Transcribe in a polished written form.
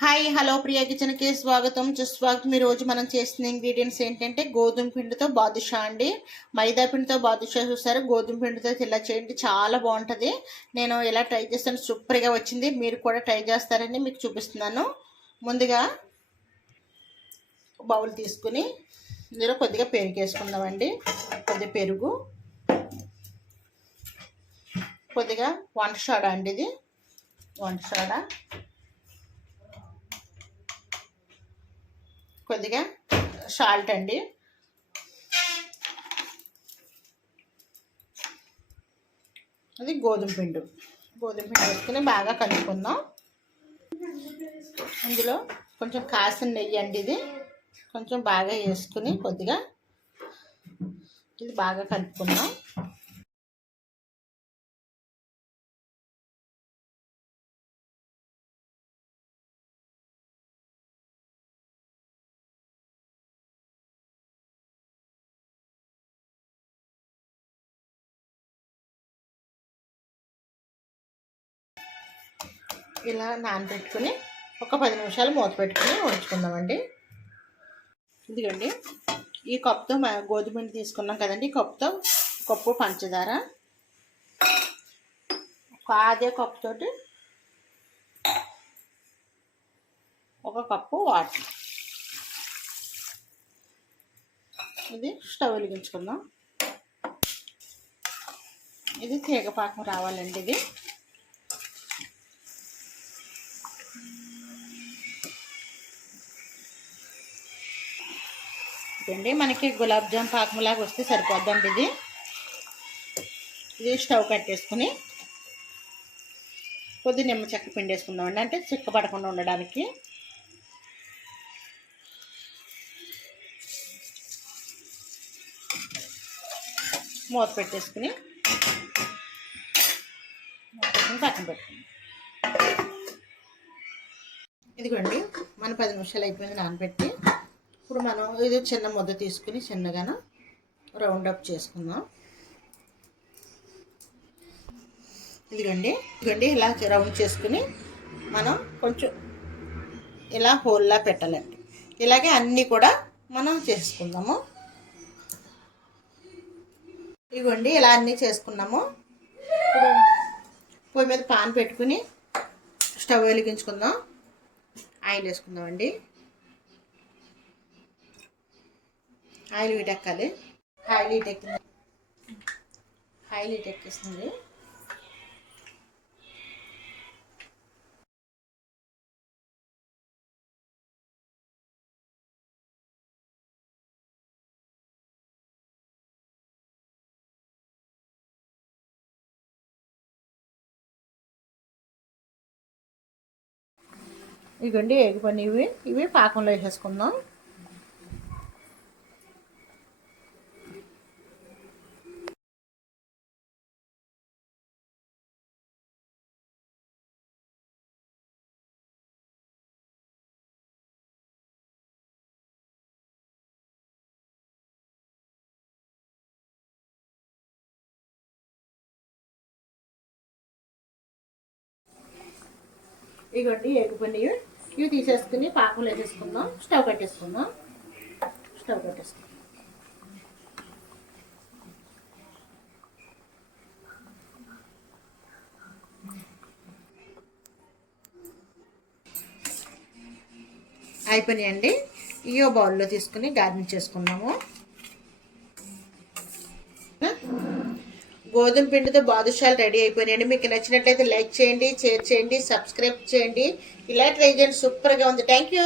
Hi hello Priya కిచెన్కి స్వాగతం సుస్వాగతం. ఈరోజు మనం చేసిన ఇంగ్రీడియంట్స్ ఏంటంటే గోధుమ పిండితో బాదుషా అండి. మైదా పిండితో బాదుషా చూసారు, గోధుమ పిండితో ఇలా చేయండి, చాలా బాగుంటుంది. నేను ఎలా ట్రై చేస్తాను, సూపర్గా వచ్చింది. మీరు కూడా ట్రై చేస్తారని మీకు చూపిస్తున్నాను. ముందుగా బౌల్ తీసుకుని ఇందులో కొద్దిగా పెరుగు వేసుకుందామండి. కొద్దిగా పెరుగు, కొద్దిగా వంట సోడా అండి, ఇది వంట సోడా, కొద్దిగా సాల్ట్ అండి, అది గోధుమ పిండి వేసుకుని బాగా కలుపుకుందాం. ఇందులో కొంచెం కాసిన నెయ్యి అండి, ఇది కొంచెం బాగా వేసుకుని కొద్దిగా ఇది బాగా కలుపుకుందాం. ఇలా నానబెట్టుకుని ఒక 10 నిమిషాలు మూత పెట్టుకుని ఉంచుకుందామండి. ఇదిగండి, ఈ కప్తో గోధుమ పిండి తీసుకున్నాం కదండి, కప్తో కప్పు పంచదార, అదే కప్పు తోటి ఒక కప్పు వాటర్. ఇది స్టవ్ వెలిగించుకుందాం. ఇది తీగపాకం రావాలండి. ఇది అండి, మనకి గులాబ్ జామ్ పాకంలాగా వస్తే సరిపోద్దండి. ఇది స్టవ్ కట్టేసుకుని కొద్ది నిమ్మ చెక్క పిండి వేసుకుందామండి, అంటే చిక్క పడకుండా ఉండడానికి. మూత పెట్టేసుకుని పక్కన పెట్టుకుందాం. ఇదిగోండి, మన 10 నిమిషాలు అయిపోయింది నానబెట్టి. ఇప్పుడు మనం ఇది చిన్న ముద్ద తీసుకుని చిన్నగాన రౌండ్ అప్ చేసుకుందాం. ఇదిగండి ఇలా రౌండ్ చేసుకుని మనం కొంచెం ఇలా హోల్లా పెట్టాలండి. ఇలాగే అన్నీ కూడా మనం చేసుకుందాము. ఇదిగోండి, ఇలా అన్నీ చేసుకున్నాము. ఇప్పుడు పొయ్యి మీద పాన్ పెట్టుకుని స్టవ్ వెలిగించుకుందాం. ఆయిల్ వేసుకుందామండి. ఆయిల్ వీటెక్కాలి. ఆయిల్ ఎక్కేస్తుంది. ఇవ్వండి ఎగిపోయి ఇవి పాకంలో వేసేసుకుందాం. ఇవ్వండి ఎగిపోయి ఇవి తీసేసుకుని పాకంలో వేసేసుకుందాం. స్టవ్ కట్టేసుకుందాం. అయిపోయినాయండి. ఇయో బౌల్లో తీసుకుని గార్నిష్ చేసుకుందాము. గోధుమ పిండితో బాదుషాలు రెడీ అయిపోయినాయండి. మీకు నచ్చినట్లయితే లైక్ చేయండి, షేర్ చేయండి, సబ్స్క్రైబ్ చేయండి. ఇలా ట్రై చేయండి, సూపర్గా ఉంది. Thank you.